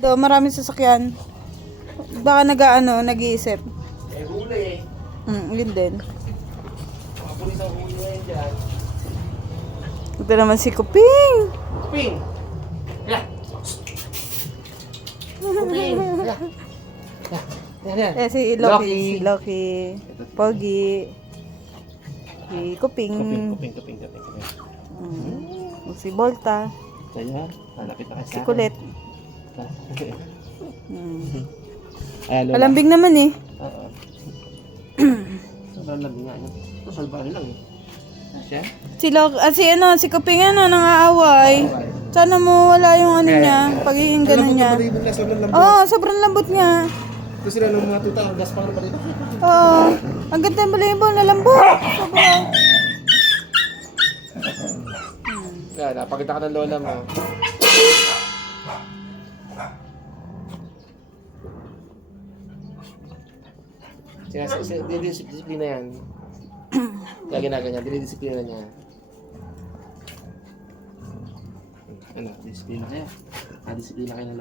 Do, maraming sasakyan. Baka nag-iisip. Eh, huli eh. Yun din. Mga pulis ang huli ngayon dyan. Ito naman si Kuping. Kuping! Hala! Kuping! Hala! Yan. Eh, si Loki. Si Loki. Pogi. Si Kuping. Kuping. Si Volta. Kaya, malapit na kasi. Si Kulit. Ayan, Lola. Malambing naman eh. Oo. Sobrang lambing nga yun. Ito, salbahin lang eh. Siya? Si Kuping nangaaway. Sana mo wala yung ano niya, pagiging gano'n niya. Oo, sobrang lambot niya. Ito sila ng mga tuta, ang gas pa rin pa dito. Oo, ang ganda yung balibol na lambot. Sobrang. Kaya, napakita ka ng lola mo. Dinidisiplina yan. Kaya ginaganyan, dinidisiplina niya. Ano, disiplina kayo. Disiplina kayo ng lola.